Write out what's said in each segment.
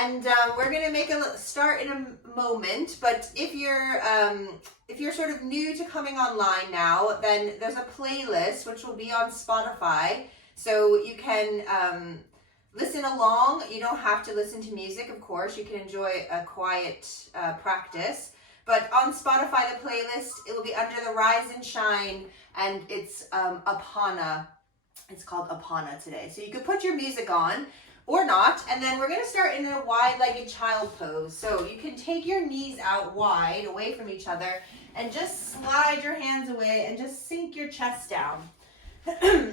And we're going to make a start in a moment, but if you're sort of new to coming online now, then there's a playlist which will be on Spotify, so you can listen along. You don't have to listen to music, of course. You can enjoy a quiet practice. But on Spotify, the playlist, it will be under the Rise and Shine, and it's Apana. It's called Apana today. So you could put your music on or not, and then we're going to start in a wide-legged child pose. So you can take your knees out wide, away from each other, and just slide your hands away and just sink your chest down.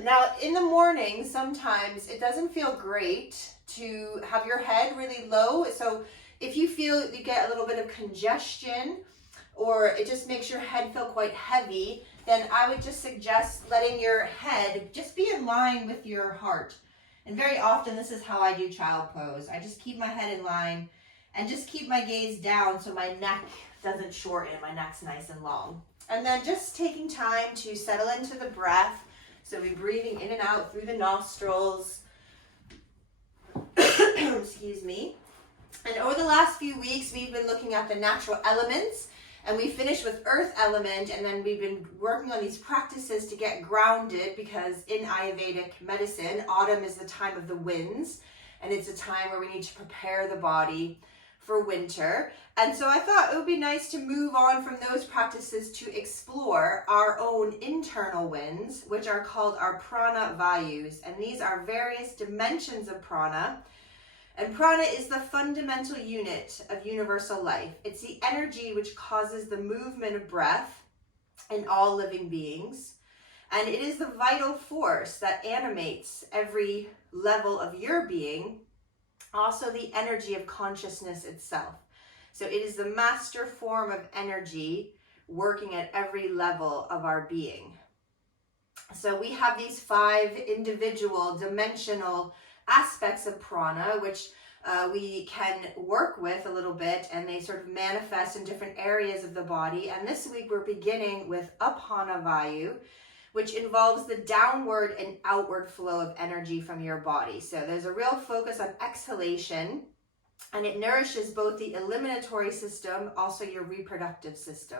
Now, in the morning, sometimes it doesn't feel great to have your head really low. So if you feel you get a little bit of congestion or it just makes your head feel quite heavy, then I would just suggest letting your head just be in line with your heart. And very often, this is how I do child pose. I just keep my head in line and just keep my gaze down so my neck doesn't shorten. My neck's nice and long. And then just taking time to settle into the breath. So we're breathing in and out through the nostrils. Excuse me. And over the last few weeks, we've been looking at the natural elements, and we finished with earth element, and then we've been working on these practices to get grounded, because in Ayurvedic medicine, autumn is the time of the winds, and it's a time where we need to prepare the body for winter. And so I thought it would be nice to move on from those practices to explore our own internal winds, which are called our Prana Vayus. And these are various dimensions of prana. And prana is the fundamental unit of universal life. It's the energy which causes the movement of breath in all living beings. And it is the vital force that animates every level of your being, also the energy of consciousness itself. So it is the master form of energy working at every level of our being. So we have these 5 individual dimensional aspects of prana, which we can work with a little bit, and they sort of manifest in different areas of the body. And this week we're beginning with Apana Vayu, which involves the downward and outward flow of energy from your body. So there's a real focus on exhalation, and it nourishes both the eliminatory system, also your reproductive system.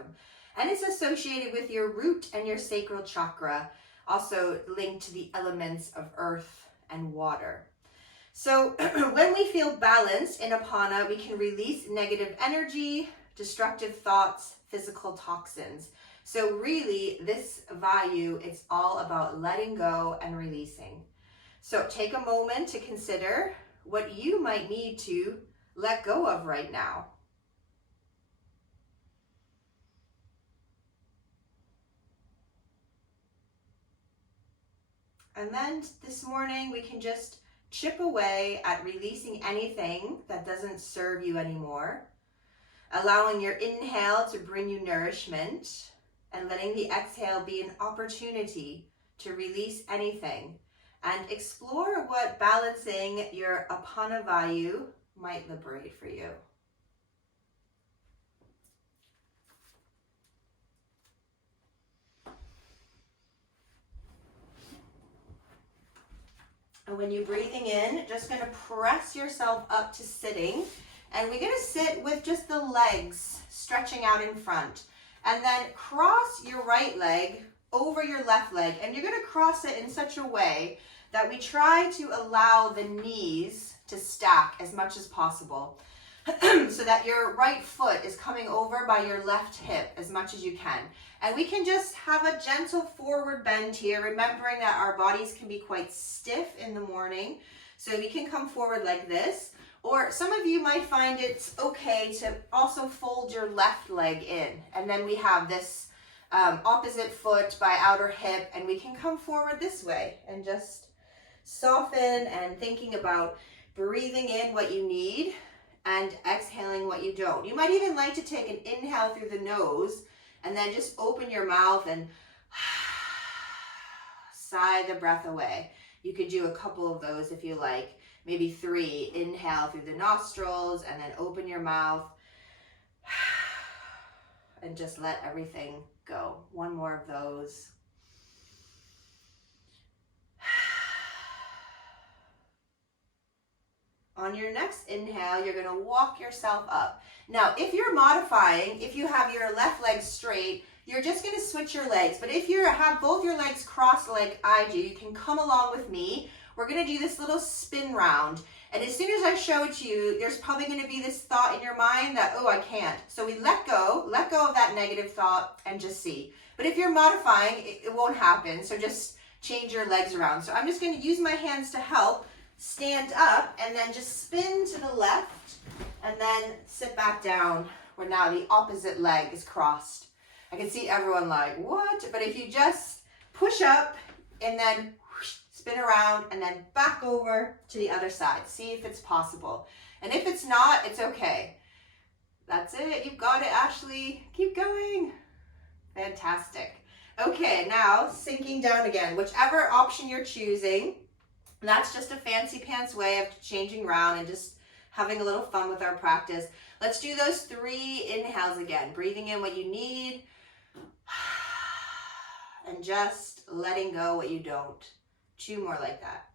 And it's associated with your root and your sacral chakra, also linked to the elements of earth and water. So when we feel balanced in Apana, we can release negative energy, destructive thoughts, physical toxins. So really, this Vayu, it's all about letting go and releasing. So take a moment to consider what you might need to let go of right now. And then this morning, we can just chip away at releasing anything that doesn't serve you anymore, allowing your inhale to bring you nourishment, and letting the exhale be an opportunity to release anything and explore what balancing your Apana Vayu might liberate for you. And when you're breathing in, just going to press yourself up to sitting. And we're going to sit with just the legs stretching out in front. And then cross your right leg over your left leg. And you're going to cross it in such a way that we try to allow the knees to stack as much as possible. So that your right foot is coming over by your left hip as much as you can. And we can just have a gentle forward bend here, remembering that our bodies can be quite stiff in the morning. So we can come forward like this. Or some of you might find it's okay to also fold your left leg in. And then we have this opposite foot by outer hip, and we can come forward this way and just soften and thinking about breathing in what you need and exhaling what you don't. You might even like to take an inhale through the nose and then just open your mouth and sigh the breath away. You could do a couple of those if you like. Maybe 3. Inhale through the nostrils and then open your mouth and just let everything go. 1 more of those. On your next inhale, you're going to walk yourself up. Now, if you're modifying, if you have your left leg straight, you're just going to switch your legs. But if you have both your legs crossed like I do, you can come along with me. We're going to do this little spin round. And as soon as I show it to you, there's probably going to be this thought in your mind that, oh, I can't. So we let go of that negative thought and just see. But if you're modifying, it won't happen. So just change your legs around. So I'm just going to use my hands to help. Stand up and then just spin to the left and then sit back down where now the opposite leg is crossed. I can see everyone like, what? But if you just push up and then whoosh, spin around and then back over to the other side. See if it's possible. And if it's not, it's okay. That's it. You've got it, Ashley. Keep going. Fantastic. Okay, now sinking down again. Whichever option you're choosing, that's just a fancy pants way of changing around and just having a little fun with our practice. Let's do those 3 inhales again. Breathing in what you need and just letting go what you don't. 2 more like that.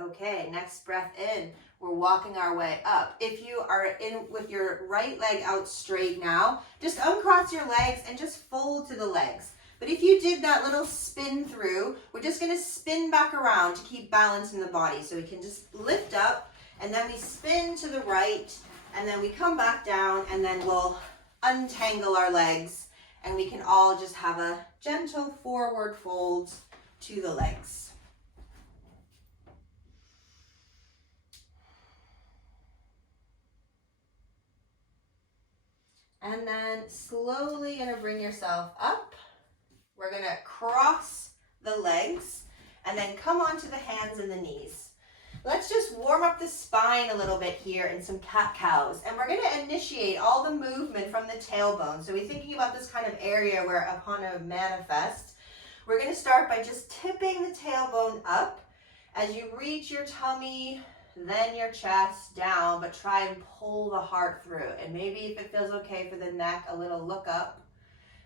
Okay, next breath in. We're walking our way up. If you are in with your right leg out straight now, just uncross your legs and just fold to the legs. But if you did that little spin through, we're just going to spin back around to keep balance in the body. So we can just lift up and then we spin to the right and then we come back down and then we'll untangle our legs and we can all just have a gentle forward fold to the legs. And then slowly gonna bring yourself up. We're gonna cross the legs and then come onto the hands and the knees. Let's just warm up the spine a little bit here in some cat-cows. And we're gonna initiate all the movement from the tailbone. So we're thinking about this kind of area where Apana manifests. We're gonna start by just tipping the tailbone up as you reach your tummy, then your chest down, but try and pull the heart through. And maybe if it feels okay for the neck, a little look up.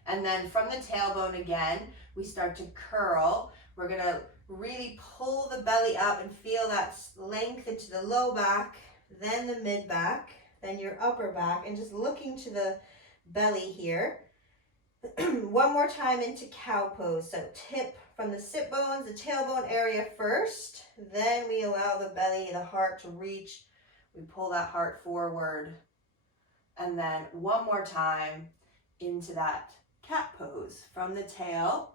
And then from the tailbone again, we start to curl. We're gonna really pull the belly up and feel that length into the low back, then the mid back, then your upper back, and just looking to the belly here. One more time into cow pose. So tip from the sit bones, the tailbone area first, then we allow the belly, the heart to reach. We pull that heart forward. And then one more time into that cat pose from the tail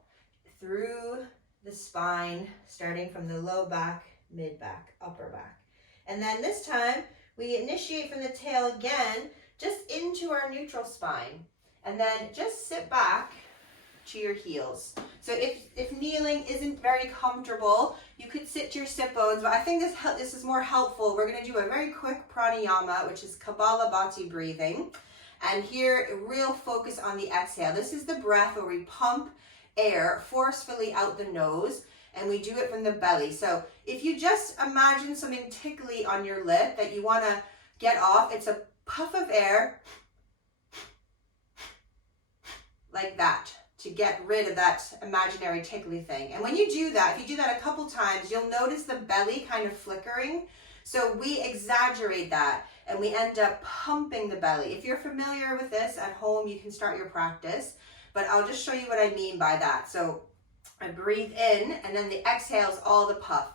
through the spine, starting from the low back, mid back, upper back. And then this time we initiate from the tail again, just into our neutral spine. And then just sit back to your heels. So if kneeling isn't very comfortable, you could sit to your sit bones, but I think this is more helpful. We're going to do a very quick pranayama, which is Kapalabhati breathing. And here, real focus on the exhale. This is the breath where we pump air forcefully out the nose, and we do it from the belly. So if you just imagine something tickly on your lip that you want to get off, it's a puff of air like that to get rid of that imaginary tickly thing. And when you do that, if you do that a couple times, you'll notice the belly kind of flickering. So we exaggerate that and we end up pumping the belly. If you're familiar with this at home, you can start your practice, but I'll just show you what I mean by that. So I breathe in and then the exhale is all the puff.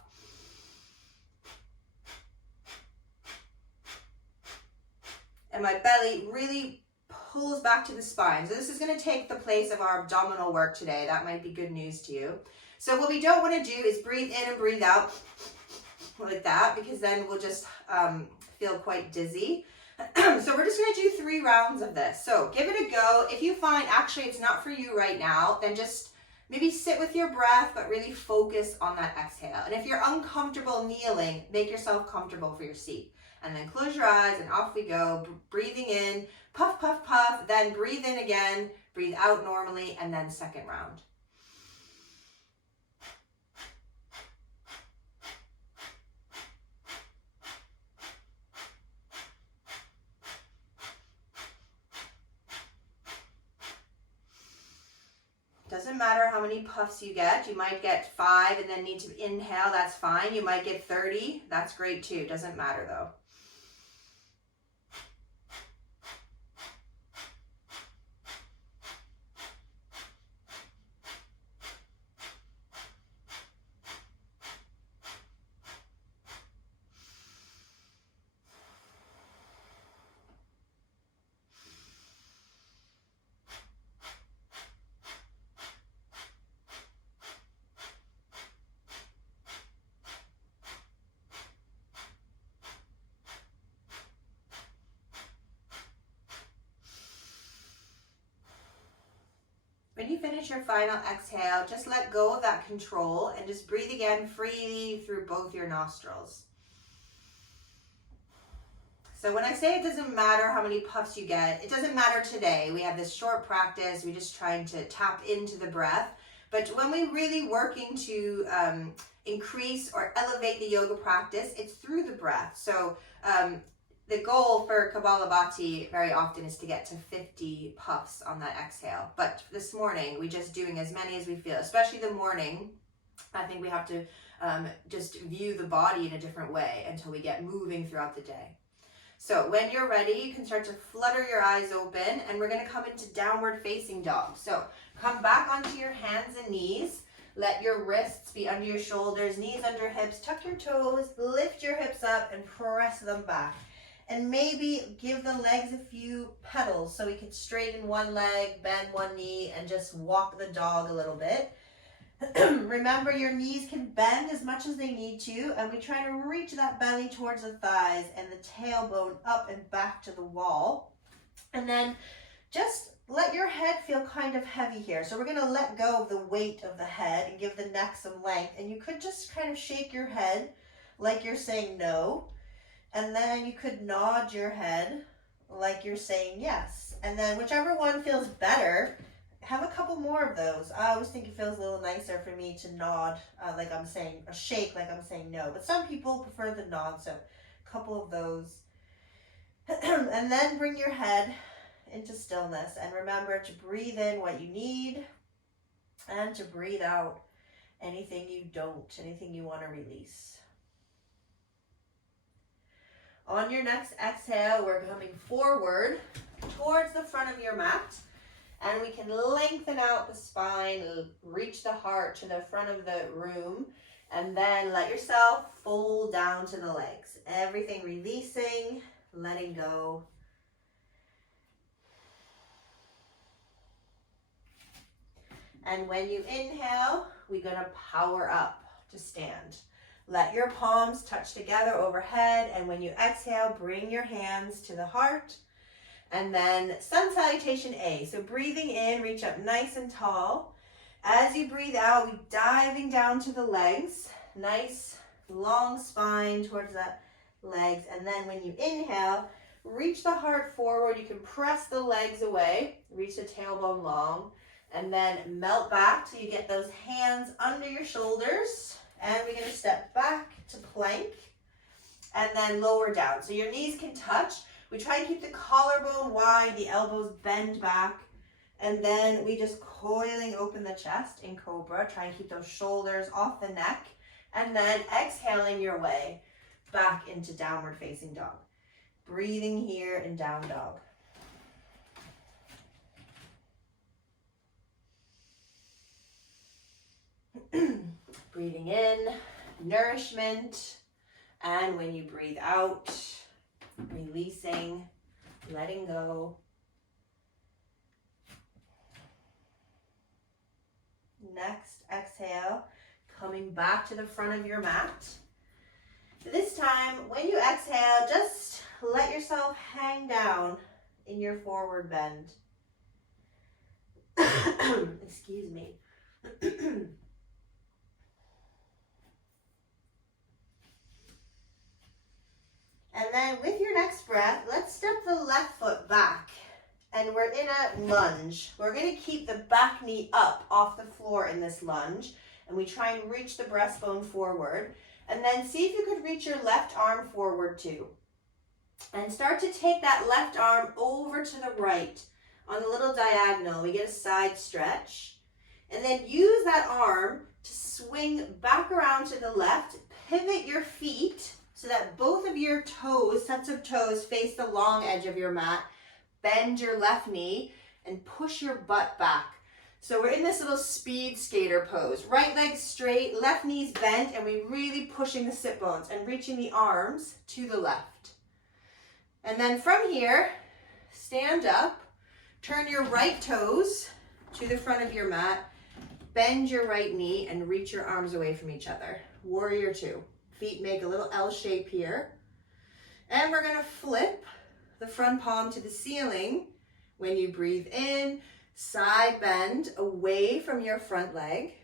And my belly really pulls back to the spine. So this is going to take the place of our abdominal work today. That might be good news to you. So what we don't want to do is breathe in and breathe out like that, because then we'll just feel quite dizzy. So we're just going to do 3 rounds of this. So give it a go. If you find actually it's not for you right now, then just maybe sit with your breath, but really focus on that exhale. And if you're uncomfortable kneeling, make yourself comfortable for your seat. And then close your eyes and off we go. Breathing in, puff, puff, puff, then breathe in again, breathe out normally, and then second round. doesn't matter how many puffs you get. You might get 5 and then need to inhale. That's fine. You might get 30. That's great too. Doesn't matter though. When you finish your final exhale, just let go of that control and just breathe again freely through both your nostrils. So when I say it doesn't matter how many puffs you get, it doesn't matter today. We have this short practice. We're just trying to tap into the breath. But when we're really working to increase or elevate the yoga practice, it's through the breath. So the goal for Kapalabhati very often is to get to 50 puffs on that exhale. But this morning, we're just doing as many as we feel, especially the morning. I think we have to just view the body in a different way until we get moving throughout the day. So when you're ready, you can start to flutter your eyes open, and we're going to come into downward facing dog. So come back onto your hands and knees. Let your wrists be under your shoulders, knees under hips, tuck your toes, lift your hips up and press them back. And maybe give the legs a few pedals so we can straighten one leg, bend one knee, and just walk the dog a little bit. Remember, your knees can bend as much as they need to, and we try to reach that belly towards the thighs and the tailbone up and back to the wall. And then just let your head feel kind of heavy here. So we're going to let go of the weight of the head and give the neck some length. And you could just kind of shake your head like you're saying no. And then you could nod your head like you're saying yes. And then whichever one feels better, have a couple more of those. I always think it feels a little nicer for me to nod like I'm saying, or shake like I'm saying no. But some people prefer the nod, so a couple of those. And then bring your head into stillness. And remember to breathe in what you need and to breathe out anything you don't, anything you want to release. On your next exhale, we're coming forward towards the front of your mat, and we can lengthen out the spine, reach the heart to the front of the room, and then let yourself fold down to the legs. Everything releasing, letting go. And when you inhale, we're gonna power up to stand. Let your palms touch together overhead, and when you exhale, bring your hands to the heart. And then sun salutation A. So breathing in, reach up nice and tall. As you breathe out, we diving down to the legs. Nice long spine towards the legs. And then when you inhale, reach the heart forward. You can press the legs away, reach the tailbone long, and then melt back till you get those hands under your shoulders. And we're going to step back to plank and then lower down. So your knees can touch. We try and keep the collarbone wide, the elbows bend back. And then we just coiling open the chest in cobra. Try and keep those shoulders off the neck. And then exhaling your way back into downward facing dog. Breathing here in down dog. Breathing in, nourishment, and when you breathe out, releasing, letting go. Next, exhale, coming back to the front of your mat. This time, when you exhale, just let yourself hang down in your forward bend. Excuse me. And then with your next breath, let's step the left foot back. And we're in a lunge. We're going to keep the back knee up off the floor in this lunge. And we try and reach the breastbone forward. And then see if you could reach your left arm forward too. And start to take that left arm over to the right on the little diagonal. We get a side stretch. And then use that arm to swing back around to the left. Pivot your feet so that both of your toes, sets of toes, face the long edge of your mat. Bend your left knee and push your butt back. So we're in this little speed skater pose. Right leg straight, left knee's bent, and we're really pushing the sit bones and reaching the arms to the left. And then from here, stand up, turn your right toes to the front of your mat, bend your right knee, and reach your arms away from each other. Warrior two. Feet make a little L shape here. And we're gonna flip the front palm to the ceiling. When you breathe in, side bend away from your front leg.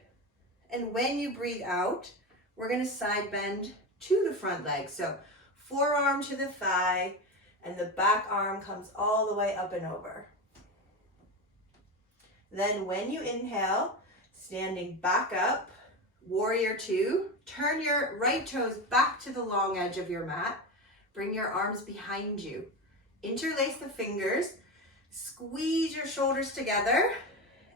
And when you breathe out, we're gonna side bend to the front leg. So forearm to the thigh, and the back arm comes all the way up and over. Then when you inhale, standing back up, warrior two, turn your right toes back to the long edge of your mat. Bring your arms behind you. Interlace the fingers, squeeze your shoulders together,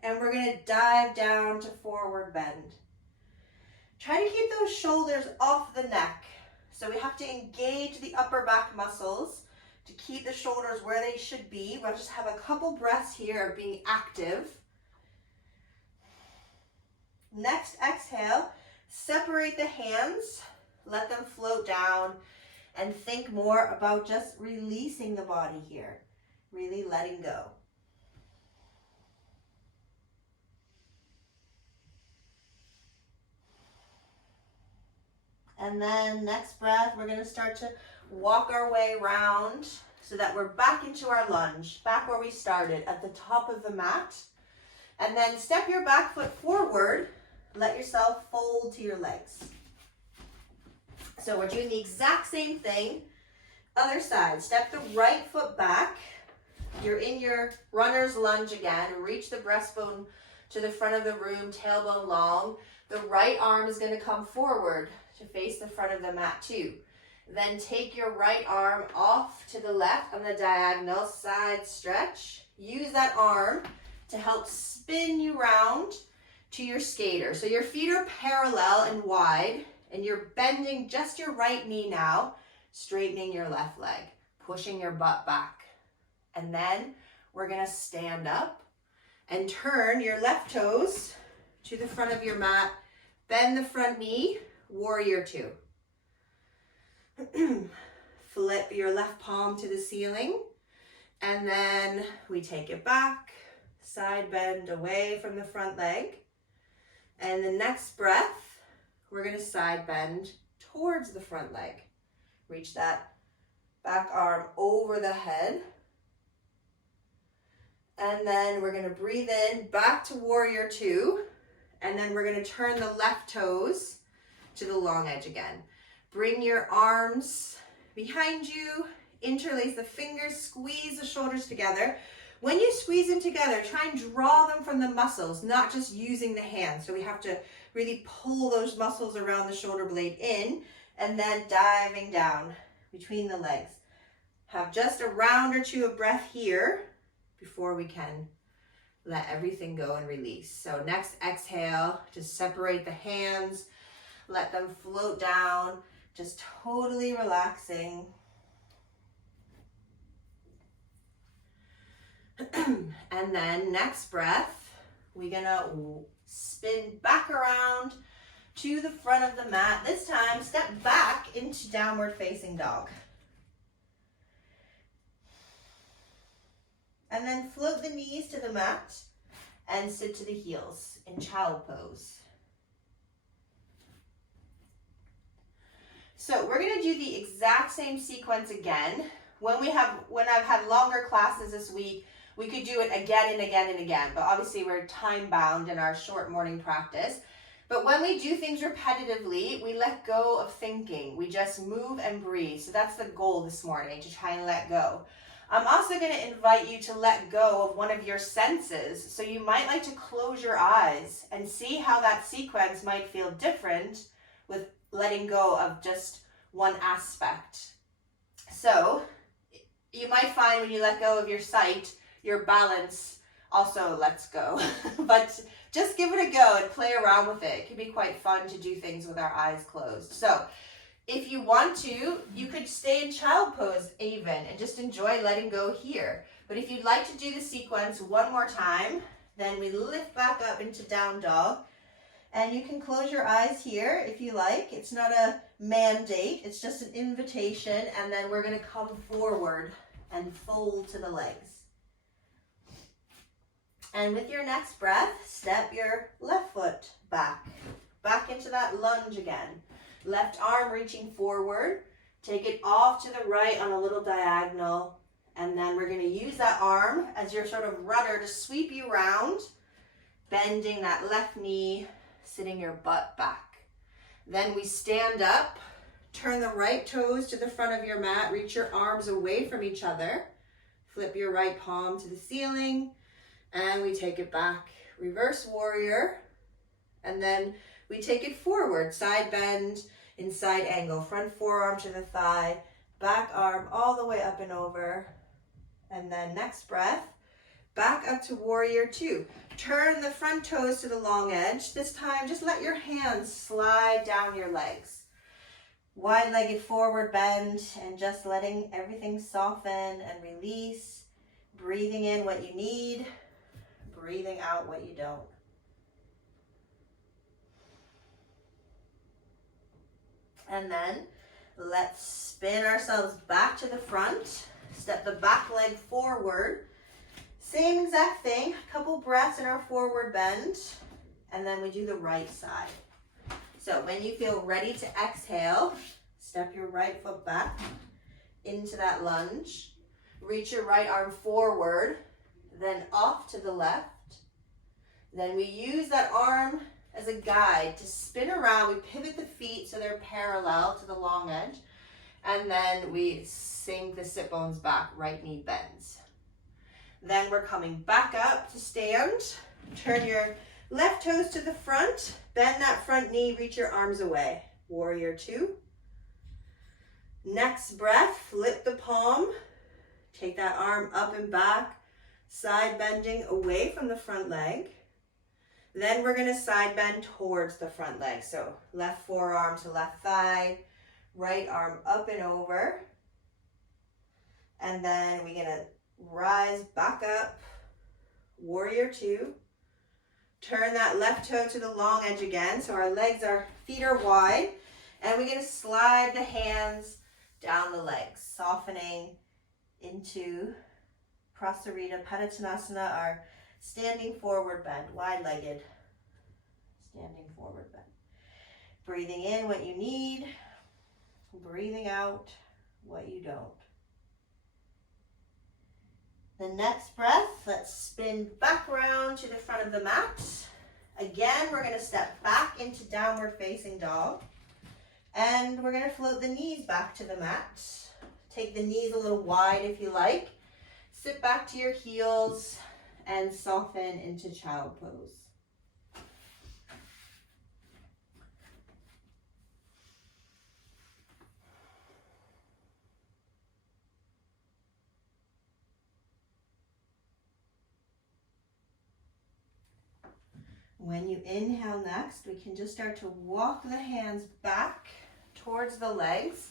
and we're gonna dive down to forward bend. Try to keep those shoulders off the neck. So we have to engage the upper back muscles to keep the shoulders where they should be. We'll just have a couple breaths here of being active. Next exhale, separate the hands, let them float down, and think more about just releasing the body here, really letting go. And then next breath, we're gonna start to walk our way around so that we're back into our lunge, back where we started at the top of the mat. And then step your back foot forward, let yourself fold to your legs. So we're doing the exact same thing, other side. Step the right foot back. You're in your runner's lunge again. Reach the breastbone to the front of the room, tailbone long. The right arm is gonna come forward to face the front of the mat too. Then take your right arm off to the left on the diagonal, side stretch. Use that arm to help spin you round to your skater. So your feet are parallel and wide, and you're bending just your right knee now, straightening your left leg, pushing your butt back. And then we're gonna stand up and turn your left toes to the front of your mat, bend the front knee, warrior two. Flip your left palm to the ceiling, and then we take it back, side bend away from the front leg. And the next breath, we're gonna side bend towards the front leg. Reach that back arm over the head. And then we're gonna breathe in, back to warrior two. And then we're gonna turn the left toes to the long edge again. Bring your arms behind you, interlace the fingers, squeeze the shoulders together. When you squeeze them together, try and draw them from the muscles, not just using the hands. So we have to really pull those muscles around the shoulder blade in, and then diving down between the legs. Have just a round or two of breath here before we can let everything go and release. So next exhale, just separate the hands, let them float down, just totally relaxing. And then next breath, we're gonna spin back around to the front of the mat. This time, step back into downward facing dog. And then float the knees to the mat and sit to the heels in child pose. So we're gonna do the exact same sequence again. When I've had longer classes this week, we could do it again and again and again, but obviously we're time bound in our short morning practice. But when we do things repetitively, we let go of thinking. We just move and breathe. So that's the goal this morning, to try and let go. I'm also going to invite you to let go of one of your senses. So you might like to close your eyes and see how that sequence might feel different with letting go of just one aspect. So you might find when you let go of your sight, your balance also lets go. But just give it a go and play around with it. It can be quite fun to do things with our eyes closed. So if you want to, you could stay in child pose even and just enjoy letting go here. But if you'd like to do the sequence one more time, then we lift back up into down dog. And you can close your eyes here if you like. It's not a mandate, it's just an invitation. And then we're gonna come forward and fold to the legs. And with your next breath, step your left foot back into that lunge again. Left arm reaching forward, take it off to the right on a little diagonal, and then we're gonna use that arm as your sort of rudder to sweep you around, bending that left knee, sitting your butt back. Then we stand up, turn the right toes to the front of your mat, reach your arms away from each other, flip your right palm to the ceiling, and we take it back. Reverse warrior, and then we take it forward, side bend, inside angle, front forearm to the thigh, back arm all the way up and over. And then next breath, back up to warrior two. Turn the front toes to the long edge. This time, just let your hands slide down your legs. Wide-legged forward bend and just letting everything soften and release. Breathing in what you need, breathing out what you don't. And then let's spin ourselves back to the front. Step the back leg forward. Same exact thing, a couple breaths in our forward bend, and then we do the right side. So when you feel ready to exhale, step your right foot back into that lunge. Reach your right arm forward, then off to the left. Then we use that arm as a guide to spin around. We pivot the feet so they're parallel to the long edge. And then we sink the sit bones back, right knee bends. Then we're coming back up to stand. Turn your left toes to the front. Bend that front knee, reach your arms away. Warrior two. Next breath, flip the palm. Take that arm up and back, side bending away from the front leg. Then we're gonna side bend towards the front leg. So left forearm to left thigh, right arm up and over. And then we're gonna rise back up, warrior two. Turn that left toe to the long edge again. So our feet are wide. And we're gonna slide the hands down the legs, softening into Prasarita Padottanasana, our standing forward bend, wide-legged, standing forward bend. Breathing in what you need, breathing out what you don't. The next breath, let's spin back around to the front of the mat. Again, we're gonna step back into downward facing dog. And we're gonna float the knees back to the mat. Take the knees a little wide if you like. Sit back to your heels and soften into child pose. When you inhale next, we can just start to walk the hands back towards the legs.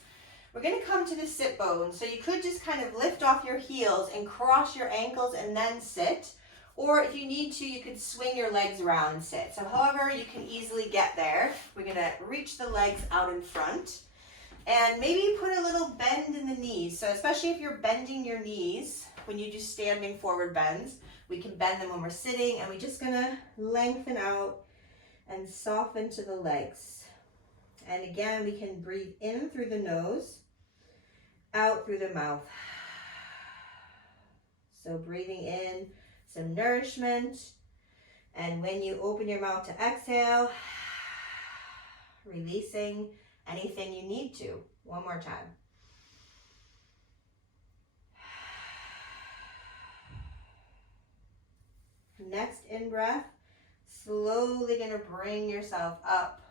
We're going to come to the sit bones. So you could just kind of lift off your heels and cross your ankles and then sit. Or if you need to, you could swing your legs around and sit. So however you can easily get there, we're going to reach the legs out in front. And maybe put a little bend in the knees. So especially if you're bending your knees when you do standing forward bends, we can bend them when we're sitting. And we're just going to lengthen out and soften to the legs. And again, we can breathe in through the nose, out through the mouth. So breathing in some nourishment. And when you open your mouth to exhale, releasing anything you need to. One more time. Next in breath, slowly gonna bring yourself up.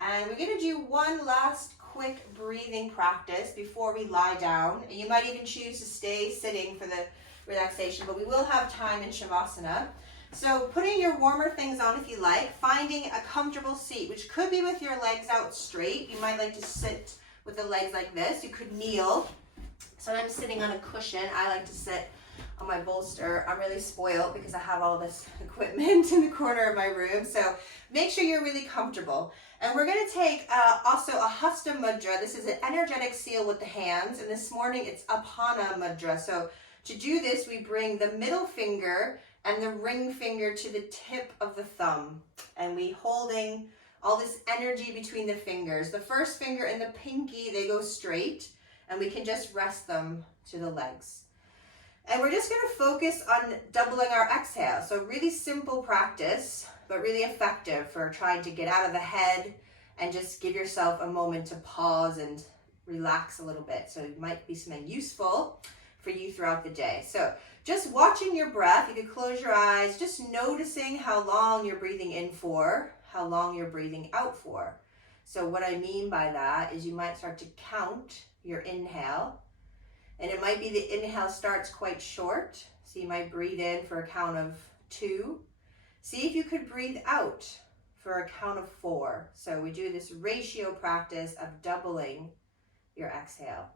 And we're gonna do one last quick breathing practice before we lie down. And you might even choose to stay sitting for the relaxation, but we will have time in Shavasana. So putting your warmer things on if you like, finding a comfortable seat, which could be with your legs out straight. You might like to sit with the legs like this. You could kneel. Sometimes sitting on a cushion. I like to sit on my bolster. I'm really spoiled because I have all this equipment in the corner of my room. So make sure you're really comfortable. And we're going to take also a Hasta Mudra. This is an energetic seal with the hands. And this morning it's Apana Mudra. So to do this, we bring the middle finger and the ring finger to the tip of the thumb. And we holding all this energy between the fingers. The first finger and the pinky, they go straight. And we can just rest them to the legs. And we're just going to focus on doubling our exhale. So really simple practice, but really effective for trying to get out of the head and just give yourself a moment to pause and relax a little bit. So it might be something useful for you throughout the day. So just watching your breath, you could close your eyes, just noticing how long you're breathing in for, how long you're breathing out for. So what I mean by that is you might start to count your inhale, and it might be the inhale starts quite short. So you might breathe in for a count of 2. See if you could breathe out for a count of 4. So we do this ratio practice of doubling your exhale.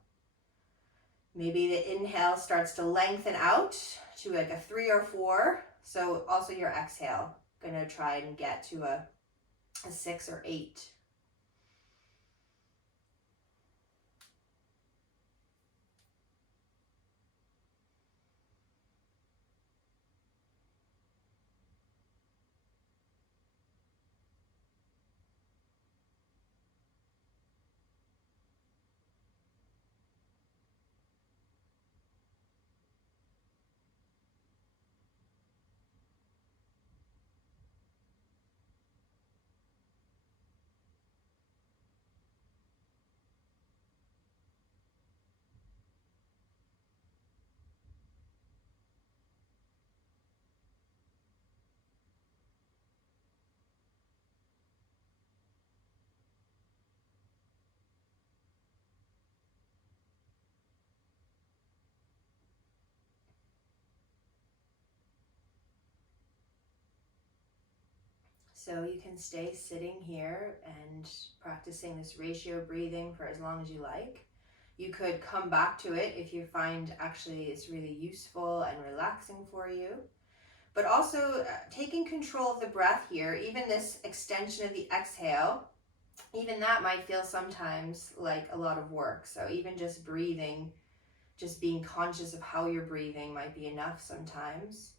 Maybe the inhale starts to lengthen out to like a 3 or 4. So also your exhale, gonna try and get to a 6 or 8. So you can stay sitting here and practicing this ratio breathing for as long as you like. You could come back to it if you find actually it's really useful and relaxing for you. But also taking control of the breath here, even this extension of the exhale, even that might feel sometimes like a lot of work. So even just breathing, just being conscious of how you're breathing might be enough sometimes.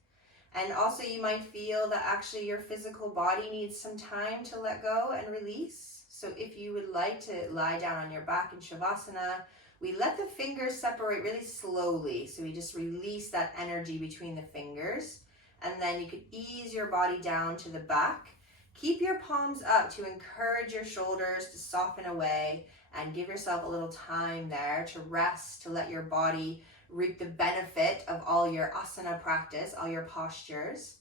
And also you might feel that actually your physical body needs some time to let go and release. So if you would like to lie down on your back in Savasana, we let the fingers separate really slowly. So we just release that energy between the fingers. And then you could ease your body down to the back. Keep your palms up to encourage your shoulders to soften away and give yourself a little time there to rest, to let your body reap the benefit of all your asana practice, all your postures.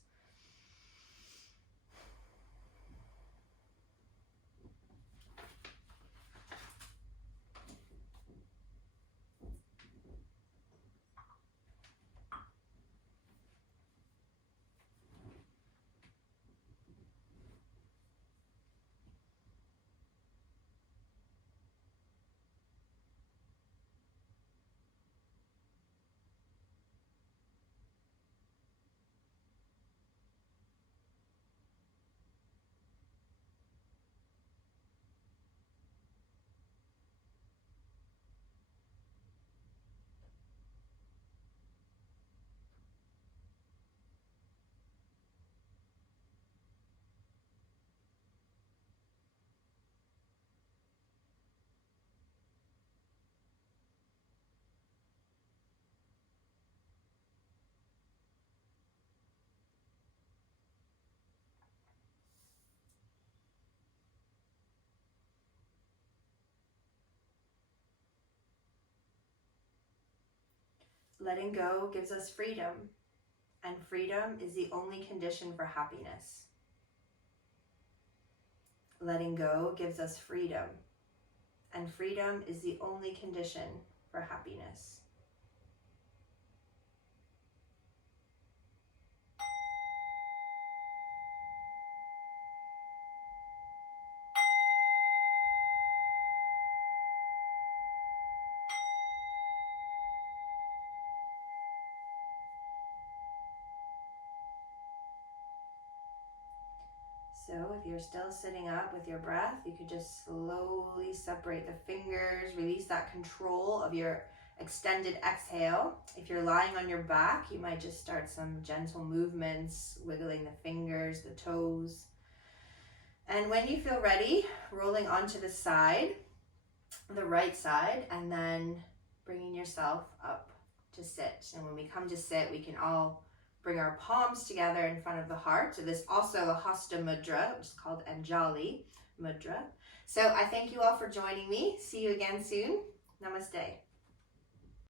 Letting go gives us freedom, and freedom is the only condition for happiness. Letting go gives us freedom, and freedom is the only condition for happiness. So if you're still sitting up with your breath, you could just slowly separate the fingers, release that control of your extended exhale. If you're lying on your back, you might just start some gentle movements, wiggling the fingers, the toes. And when you feel ready, rolling onto the side, the right side, and then bringing yourself up to sit. And when we come to sit, we can all bring our palms together in front of the heart. So this is also a Hasta Mudra, which is called Anjali Mudra. So I thank you all for joining me. See you again soon. Namaste.